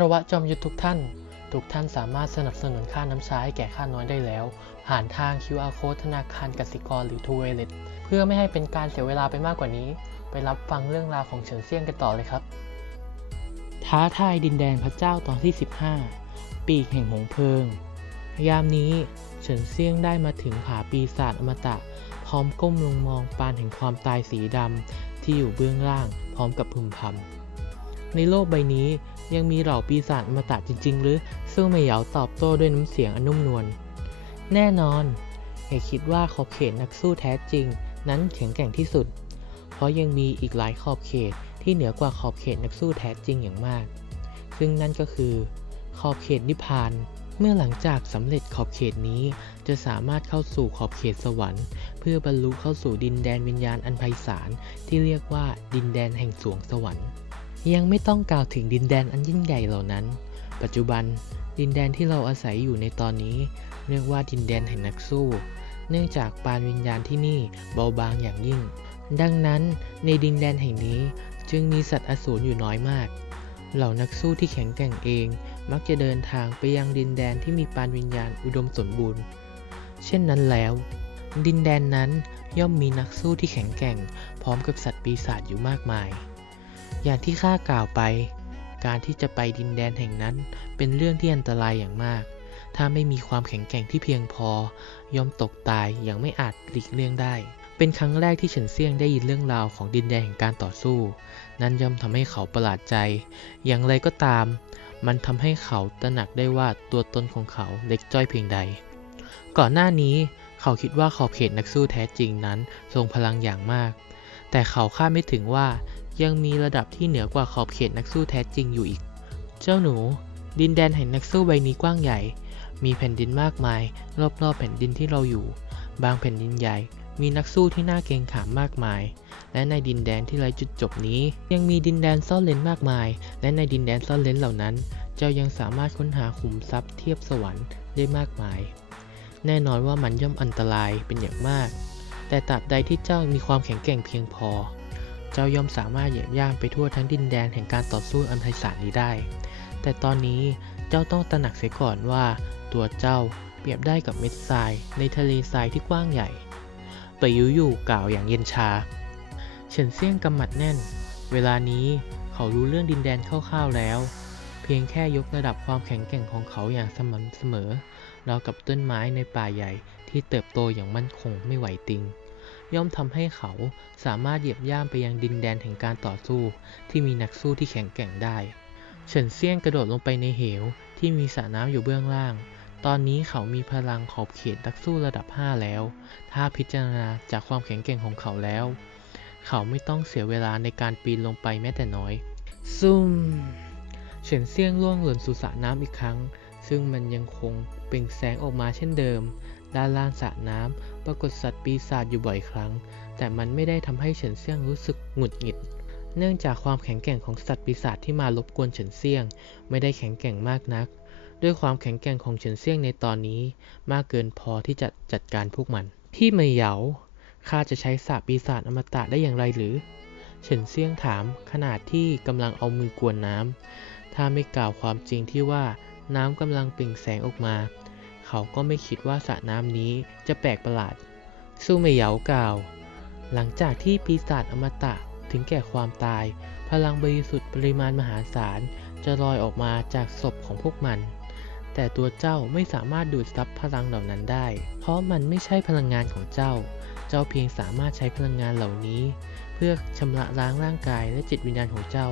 ารวะจอมยุทธทุกท่าน ทุกท่านสามารถสนับสนุนค่าน้ำชาให้แก่ข้าน้อยได้แล้ว ผ่านทาง QR Code ธนาคารกสิกรหรือ t ูเวเลตเพื่อไม่ให้เป็นการเสียเวลาไปมากกว่านี้ ไปรับฟังเรื่องราวของเฉินเซียงกันต่อเลยครับ ท้าทายดินแดนพระเจ้าตอนที่ 15 ปีกแห่งหงเพลิง ยามนี้เฉินเซียงได้มาถึงผาปีศาจอมตะ พร้อมก้มลงมองปานแห่งความตายสีดำที่อยู่เบื้องล่าง พร้อมกับพึมพำ ในโลกใบนี้ยังมีเหล่าปีศาจอมตะจริง ๆ หรือ ซึ่งไม่เหยาตอบโต้ด้วยน้ำเสียงอนนุ่มนวล แน่นอน อย่าคิดว่าขอบเขตนักสู้แท้จริง นั้นแข็งแกร่งที่สุด เพราะยังมีอีกหลายขอบเขตที่เหนือกว่าขอบเขตนักสู้แท้จริงอย่างมาก ซึ่งนั่นก็คือ ขอบเขตนิพพาน เมื่อหลังจากสำเร็จขอบเขตนี้ จะสามารถเข้าสู่ขอบเขตสวรรค์ เพื่อบรรลุเข้าสู่ดินแดนวิญญาณอันไพศาลที่เรียกว่าดินแดนแห่งสวงสวรรค์ ยังไม่ต้องกล่าวถึงดินแดนอันยิ่งใหญ่เหล่านั้น ปัจจุบันดินแดนที่เราอาศัยอยู่ในตอนนี้ เรียกว่าดินแดนแห่งนักสู้ เนื่องจากปานวิญญาณที่นี่เบาบางอย่างยิ่ง ดังนั้นในดินแดนแห่งนี้จึงมีสัตว์อสูรอยู่น้อยมาก เหล่านักสู้ที่แข็งแกร่งเอง มักจะเดินทางไปยังดินแดนที่มีปานวิญญาณอุดมสมบูรณ์ เช่นนั้นแล้ว ดินแดนนั้นย่อมมีนักสู้ที่แข็งแกร่ง พร้อมกับสัตว์ปีศาจอยู่มากมาย อย่างที่ข้ากล่าวไป การที่จะไปดินแดนแห่งนั้นเป็นเรื่องที่อันตรายอย่างมาก ถ้าไม่มีความแข็งแกร่งที่เพียงพอย่อมตกตายอย่างไม่อาจหลีกเลี่ยงได้ เป็นครั้งแรกที่เฉินเซียงได้ยินเรื่องราวของดินแดนแห่งการต่อสู้ นั้นย่อมทำให้เขาประหลาดใจ อย่างไรก็ตาม มันทำให้เขาตระหนักได้ว่าตัวตนของเขาเล็กจ้อยเพียงใด ก่อนหน้านี้เขาคิดว่าขอบเขตนักสู้แท้จริงนั้น ทรงพลังอย่างมาก แต่เขาคาดไม่ถึงว่า ยังมีระดับที่เหนือกว่าขอบเขตนักสู้แท้จริงอยู่อีก เจ้าหนู ดินแดนแห่งนักสู้ใบนี้กว้างใหญ่ มีแผ่นดินมากมาย รอบๆแผ่นดินที่เราอยู่ บางแผ่นดินใหญ่ มีนักสู้ที่น่าเกรงขามมากมาย และในดินแดนที่ไร้จุดจบนี้ ยังมีดินแดนซ่อนเลนมากมาย และในดินแดนซ่อนเลนเหล่านั้น เจ้ายังสามารถค้นหาขุมทรัพย์เทียบสวรรค์ได้มากมาย แน่นอนว่ามันย่อมอันตรายเป็นอย่างมาก แต่ตราบใดที่เจ้ามีความแข็งแกร่งเพียงพอ เจ้าย่อมสามารถเหยียบย่างไปทั่วทั้งดินแดนแห่งการต่อสู้อันไพศาลนี้ได้ แต่ตอนนี้เจ้าต้องตระหนักเสียก่อนว่า ตัวเจ้าเปรียบได้กับเม็ดทรายในทะเลทรายที่กว้างใหญ่ปยยุอยู่กล่าวอย่างเย็นชา เฉินเซี่ยงกำมัดแน่น เวลานี้เขารู้เรื่องดินแดนคร่าวๆแล้ว เพียงแค่ยกระดับความแข็งแกร่งของเขาอย่างสม่ำเสมอ เรากับต้นไม้ในป่าใหญ่ที่เติบโตอย่างมั่นคงไม่ไหวติง ย่อมทำให้เขาสามารถเหยียบย่างไปยังดินแดนแห่งการต่อสู้ ที่มีนักสู้ที่แข็งแกร่งได้เฉินเซี่ยงกระโดดลงไปในเหวที่มีสระน้ำอยู่เบื้องล่าง ตอนนี้เขามีพลังขอบเขตนักสู้ระดับ 5 แล้ว ถ้าพิจารณาจากความแข็งแกร่งของเขาแล้ว เขาไม่ต้องเสียเวลาในการปีนลงไปแม้แต่น้อย ซุ่มเฉินเซี่ยงล่วงหล่นสู่สระน้ำอีกครั้ง ซึ่งมันยังคงเปล่งแสงออกมาเช่นเดิม ด้านล่างสระน้ำ ปรากฏสัตว์ปีศาจอยู่บ่อยครั้ง แต่มันไม่ได้ทำให้เฉินเซียงรู้สึกหงุดหงิด เนื่องจากความแข็งแกร่งของสัตว์ปีศาจที่มารบกวนเฉินเซียง ไม่ได้แข็งแกร่งมากนัก ด้วยความแข็งแกร่งของเฉินเซียงในตอนนี้ มากเกินพอที่จะจัดการพวกมัน พี่เมยเหยาข้าจะใช้สาปีศาจอมตะได้อย่างไรหรือ เฉินเซียงถามขณะที่กำลังเอามือกวนน้ำถ้าไม่กล่าวความจริงที่ว่าน้ำกำลังเปล่งแสงออกมา เขาก็ไม่คิดว่าสระน้ำนี้จะแปลกประหลาด สู้เมยเหยากล่าว หลังจากที่ปีศาจอมตะถึงแก่ความตาย พลังบริสุทธิ์ปริมาณมหาศาลจะลอยออกมาจากศพของพวกมัน แต่ตัวเจ้าไม่สามารถดูดซับพลังเหล่านั้นได้ เพราะมันไม่ใช่พลังงานของเจ้า เจ้าเพียงสามารถใช้พลังงานเหล่านี้ เพื่อชำระล้างร่างกายและจิตวิญญาณของเจ้า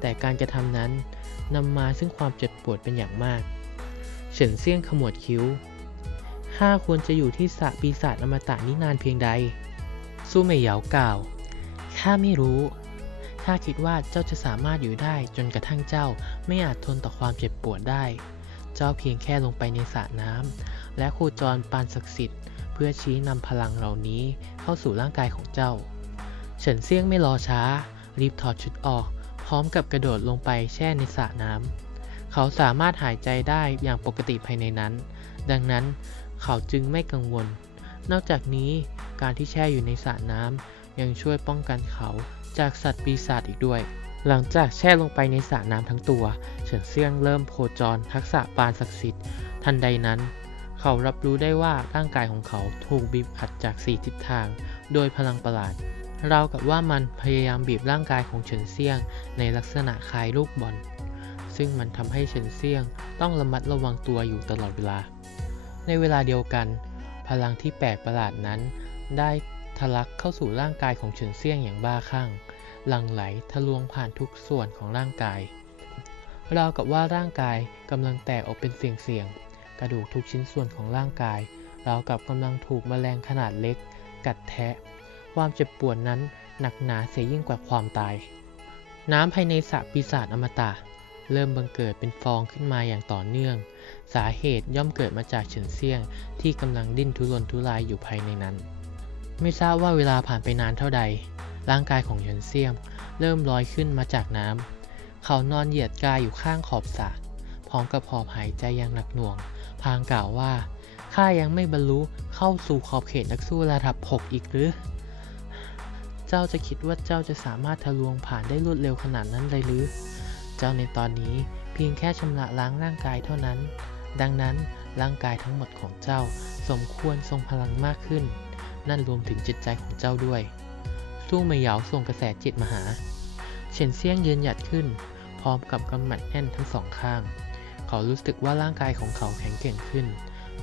แต่การกระทำนั้นนำมาซึ่งความเจ็บปวดเป็นอย่างมาก เฉินเซี่ยงขมวดคิ้วข้าควรจะอยู่ที่สระปีศาจอมตะนี้นานเพียงใด สู้ไม่เหยากล่าว ข้าไม่รู้ ข้าคิดว่าเจ้าจะสามารถอยู่ได้จนกระทั่งเจ้าไม่อาจทนต่อความเจ็บปวดได้ เจ้าเพียงแค่ลงไปในสระน้ำและโคจรปานศักดิ์สิทธิ์เพื่อชี้นำพลังเหล่านี้เข้าสู่ร่างกายของเจ้า เฉินเซี่ยงไม่รอช้า รีบถอดชุดออก พร้อมกับกระโดดลงไปแช่ในสระน้ำ เขาสามารถหายใจได้อย่างปกติภายในนั้น ดังนั้นเขาจึงไม่กังวล นอกจากนี้การที่แช่อยู่ในสระน้ำยังช่วยป้องกันเขาจากสัตว์ปีศาจอีกด้วย หลังจากแช่ลงไปในสระน้ำทั้งตัวเฉินเซียงเริ่มโคจรทักษะปานศักดิ์สิทธิ์ ทันใดนั้น เขารับรู้ได้ว่าร่างกายของเขาถูกบีบอัดจากสี่ทิศทาง โดยพลังประหลาดราวกับว่ามันพยายามบีบร่างกายของเฉินเซียงในลักษณะคล้ายลูกบอล ซึ่งมันทำให้เฉินเซี่ยงต้องระมัดระวังตัวอยู่ตลอดเวลา ในเวลาเดียวกัน พลังที่แปลกประหลาดนั้น ได้ทะลักเข้าสู่ร่างกายของเฉินเซี่ยงอย่างบ้าคลั่งหลั่งไหลทะลวงผ่านทุกส่วนของร่างกายราวกับว่าร่างกายกำลังแตกออกเป็นเสียงๆกระดูกทุกชิ้นส่วนของร่างกายราวกับกำลังถูกแมลงขนาดเล็ก กัดแทะ ความเจ็บปวดนั้นหนักหนาเสียยิ่งกว่าความตาย น้ำภายในสระปีศาจอมตะ เริ่มบังเกิดเป็นฟองขึ้นมาอย่างต่อเนื่อง สาเหตุย่อมเกิดมาจากเฉินเซียงที่กำลังดิ้นทุรนทุรายอยู่ภายในนั้น ไม่ทราบว่าเวลาผ่านไปนานเท่าใด ร่างกายของเฉินเซียงเริ่มลอยขึ้นมาจากน้ำเขานอนเหยียดกายอยู่ข้างขอบสระพร้อมกับหอบหายใจอย่างหนักหน่วง พางกล่าวว่าข้ายังไม่บรรลุเข้าสู่ขอบเขตนักสู้ระดับ 6 อีกหรือ เจ้าจะคิดว่าเจ้าจะสามารถทะลวงผ่านได้รวดเร็วขนาดนั้นเลยหรือ จ้าในตอนนี้เพียงแค่ชำระล้างร่างกายเท่านั้น ดังนั้นร่างกายทั้งหมดของเจ้าสมควรทรงพลังมากขึ้น นั่นรวมถึงจิตใจของเจ้าด้วย สู้เหมยเหยาส่งกระแสจิตมาหา เฉินเซียงยืนหยัดขึ้น พร้อมกับกำหมัดแน่นทั้งสองข้าง เขารู้สึกว่าร่างกายของเขาแข็งแกร่งขึ้น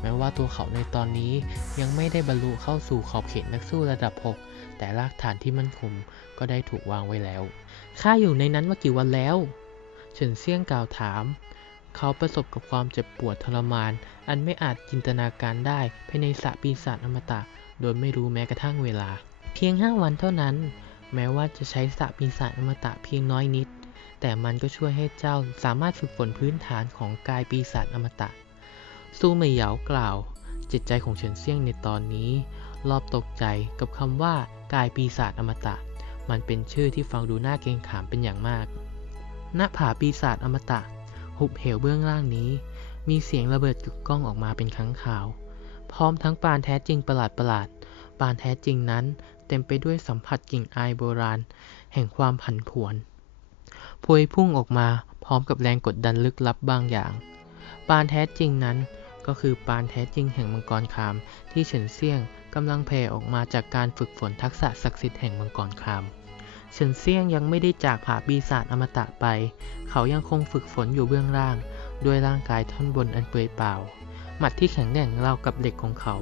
แม้ว่าตัวเขาในตอนนี้ยังไม่ได้บรรลุเข้าสู่ขอบเขตนักสู้ระดับ 6 แต่รากฐานที่มั่นคงก็ได้ถูกวางไว้แล้วข้าอยู่ในนั้นมากี่วันแล้ว ฉินเซี่ยงกล่าวถาม เขาประสบกับความเจ็บปวดทรมาน อันไม่อาจจินตนาการได้ภายในสระปีศาจอมตะ โดยไม่รู้แม้กระทั่งเวลา เพียงห้าวันเท่านั้น แม้ว่าจะใช้สระปีศาจอมตะเพียงน้อยนิด แต่มันก็ช่วยให้เจ้าสามารถฝึกฝนพื้นฐานของกายปีศาจอมตะ สู้เมยเหยากล่าว จิตใจของเฉินเซี่ยงในตอนนี้ รอบตกใจกับคำว่ากายปีศาจอมตะ มันเป็นชื่อที่ฟังดูน่าเกรงขามเป็นอย่างมาก ณผาปีศาจอมตะ หุบเหวเบื้องล่างนี้ มีเสียงระเบิดกึกก้องออกมาเป็นครั้งข่าว พร้อมทั้งปานแท้จริงประหลาดประหลาดปานแท้จริงนั้นเต็มไปด้วยสัมผัสกลิ่นอายโบราณ แห่งความผันผวนพวยพุ่งออกมาพร้อมกับแรงกดดันลึกลับบางอย่าง ปานแท้จริงนั้นก็คือปานแท้จริงแห่งมังกรคามที่เฉินเซี่ยงกำลังแผ่ออกมาจากการฝึกฝนทักษะศักดิ์สิทธิ์แห่งมังกรคาม เฉินเซียงยังไม่ได้จากผาปีศาจอมตะไป เขายังคงฝึกฝนอยู่เบื้องล่าง ด้วยร่างกายท่อนบนอันเปลือยเปล่า หมัดที่แข็งแกร่งราวกับเหล็กของเขา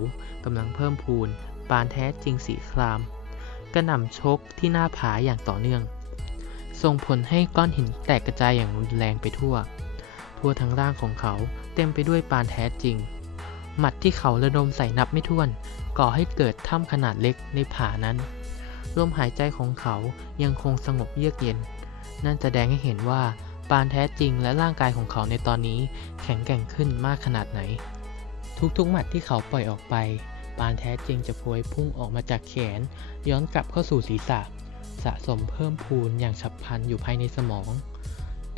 กำลังเพิ่มพูน ปานแท้จริงสีคราม กระหน่ำชกที่หน้าผาอย่างต่อเนื่อง ส่งผลให้ก้อนหินแตกกระจายอย่างรุนแรงไปทั่ว ทั่วทั้งร่างของเขาเต็มไปด้วยปานแท้จริง หมัดที่เขาระดมใส่นับไม่ถ้วน ก่อให้เกิดถ้ำขนาดเล็กในผานั้น ลมหายใจของเขายังคงสงบเยือกเย็น นั่นแสดงให้เห็นว่าปานแท้จริงและร่างกายของเขาในตอนนี้แข็งแกร่งขึ้นมากขนาดไหน ทุกๆหมัดที่เขาปล่อยออกไป ปานแท้จริงจะพวยพุ่งออกมาจากแขน ย้อนกลับเข้าสู่ศีรษะ สะสมเพิ่มพูนอย่างฉับพลันอยู่ภายในสมอง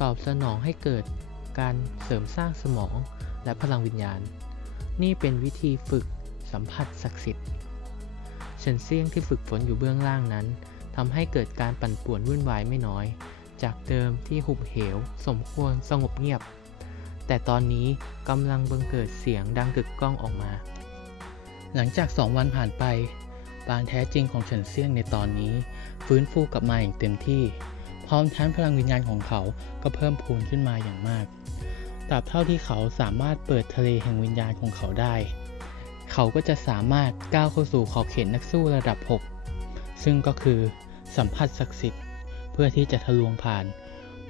ตอบสนองให้เกิดการเสริมสร้างสมองและพลังวิญญาณ นี่เป็นวิธีฝึกสัมผัสศักดิ์สิทธิ์ ฉินเซียงที่ฝึกฝนอยู่เบื้องล่างนั้นทำให้เกิดการปั่นป่วนวุ่นวายไม่น้อย จากเดิมที่หุบเหว สมควรสงบเงียบ แต่ตอนนี้กำลังบังเกิดเสียงดังกึกก้องออกมา หลังจากสองวันผ่านไป ปานแท้จริงของเฉินเซียงในตอนนี้ ฟื้นฟูกลับมาอย่างเต็มที่ พร้อมทั้งพลังวิญญาณของเขาก็เพิ่มพูนขึ้นมาอย่างมากตราบเท่าที่เขาสามารถเปิดทะเลแห่งวิญญาณของเขาได้ เขาก็จะสามารถก้าวเข้าสู่ขอบเขตนักสู้ระดับ 6 ซึ่งก็คือสัมผัสศักดิ์สิทธิ์ เพื่อที่จะทะลวงผ่าน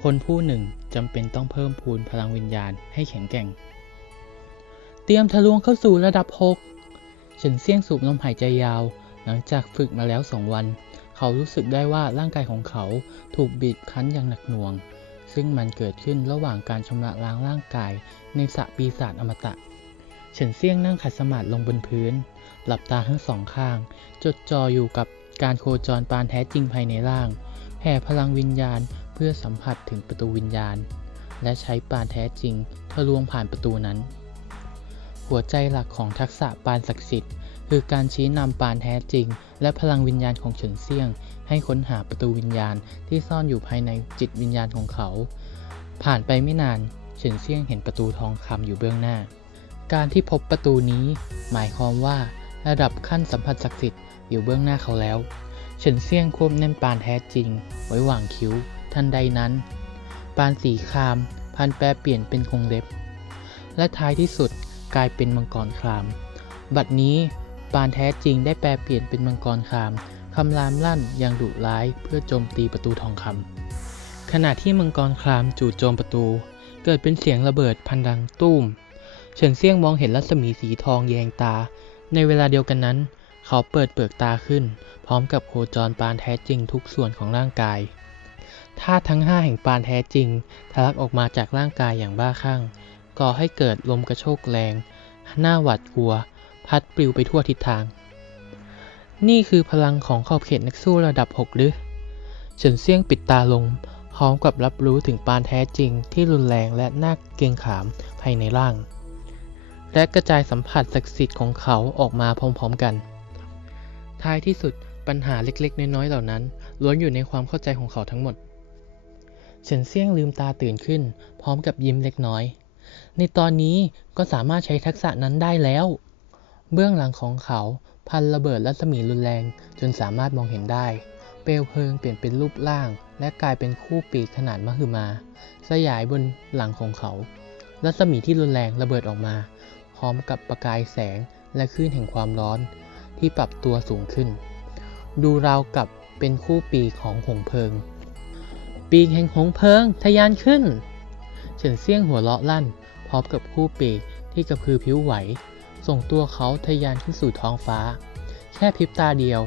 คนผู้หนึ่งจำเป็นต้องเพิ่มพูนพลังวิญญาณให้แข็งแกร่ง เตรียมทะลวงเข้าสู่ระดับ 6 เฉินเซี่ยงสูบลมหายใจยาว หลังจากฝึกมาแล้วสองวัน เขารู้สึกได้ว่าร่างกายของเขาถูกบีบคั้นอย่างหนักหน่วง ซึ่งมันเกิดขึ้นระหว่างการชำระล้างร่างกายในสระปีศาจอมตะ ฉินเซี่ยงนั่งขัดสมาธิลงบนพื้น หลับตาทั้งสองข้าง จดจ่ออยู่กับการโคจรปานแท้จริงภายในร่าง แผ่พลังวิญญาณเพื่อสัมผัสถึงประตูวิญญาณ และใช้ปานแท้จริงทะลวงผ่านประตูนั้น หัวใจหลักของทักษะปานศักดิ์สิทธิ์ คือการชี้นำปานแท้จริง และพลังวิญญาณของเฉินเซี่ยง ให้ค้นหาประตูวิญญาณที่ซ่อนอยู่ภายในจิตวิญญาณของเขา ผ่านไปไม่นานเฉินเซี่ยงเห็นประตูทองคำอยู่เบื้องหน้า การที่พบประตูนี้ หมายความว่าระดับขั้นสัมผัสศักดิ์สิทธิ์อยู่เบื้องหน้าเขาแล้ว เฉินเซียงควบแน่นปานแท้จริง ไว้หว่างคิ้ว ทันใดนั้น ปานสีคราม พันแปรเปลี่ยนเป็นคงเล็บ และท้ายที่สุดกลายเป็นมังกรคราม บัดนี้ปานแท้จริงได้แปลเปลี่ยนเป็นมังกรครามคำรามลั่นอย่างดุร้ายเพื่อโจมตีประตูทองคำขณะที่มังกรครามจู่โจมประตู เกิดเป็นเสียงระเบิดพันดังตุ้ม เฉินเซี่ยงมองเห็นรัศมีสีทองแยงตา ในเวลาเดียวกันนั้น เขาเปิดเปลือกตาขึ้น พร้อมกับโคจรปานแท้จริงทุกส่วนของร่างกายธาตุทั้งห้าแห่งปานแท้จริงทะลักออกมาจากร่างกายอย่างบ้าคลั่งก่อให้เกิดลมกระโชกแรงหน้าหวาดกลัว พัดปลิวไปทั่วทิศทาง นี่คือพลังของขอบเขตนักสู้ระดับ6หรือเฉินเซี่ยงปิดตาลง พร้อมกับรับรู้ถึงปานแท้จริงที่รุนแรงและน่าเกรงขามภายในร่าง และกระจายสัมผัสศักดิ์สิทธิ์ของเขาออกมาพร้อมๆกัน ท้ายที่สุดปัญหาเล็กๆ น้อยๆ เหล่านั้นล้วนอยู่ในความเข้าใจของเขาทั้งหมด เฉินเซี่ยงลืมตาตื่นขึ้น พร้อมกับยิ้มเล็กน้อย ในตอนนี้ก็สามารถใช้ทักษะนั้นได้แล้ว เบื้องหลังของเขาพันระเบิดรัศมีรุนแรงจนสามารถมองเห็นได้ เปลวเพลิงเปลี่ยนเป็นรูปร่าง และกลายเป็นคู่ปีกขนาดมหึมา สยายบนหลังของเขา รัศมีที่รุนแรงระเบิดออกมา พร้อมกับประกายแสงและคลื่นแห่งความร้อนที่ปรับตัวสูงขึ้น ดูราวกับเป็นคู่ปีกของหงเพลิง ปีกแห่งหงเพลิงทะยานขึ้น เฉินเซี่ยงหัวเราะลั่น พร้อมกับคู่ปีกที่กระพือผิวไหว ส่งตัวเขาทะยานขึ้นสู่ท้องฟ้า แค่พริบตาเดียว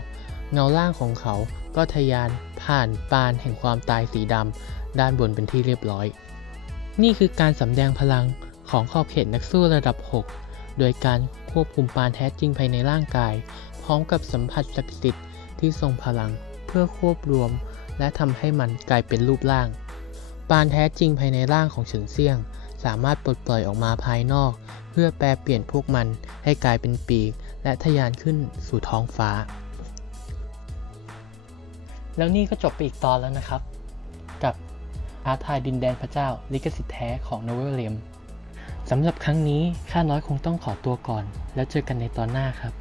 เงาล่างของเขาก็ทะยานผ่านปานแห่งความตายสีดำด้านบนเป็นที่เรียบร้อย นี่คือการสำแดงพลังของขอบเขตนักสู้ระดับ 6 โดยการควบคุมปานแท้จริงภายในร่างกาย พร้อมกับสัมผัสศักดิ์สิทธิ์ที่ทรงพลังเพื่อควบรวม และทำให้มันกลายเป็นรูปร่าง ปานแท้จริงภายในร่างของเฉินเซียง สามารถปลดปล่อยออกมาภายนอก เพื่อแปลเปลี่ยนพวกมันให้กลายเป็นปีก และทะยานขึ้นสู่ท้องฟ้า แล้วนี่ก็จบไปอีกตอนแล้วนะครับ กับอาร์ทายดินแดนพระเจ้าลิขสิทธิ์แท้ของโนเวลเลม สำหรับครั้งนี้ข้าน้อยคงต้องขอตัวก่อน แล้วเจอกันในตอนหน้าครับ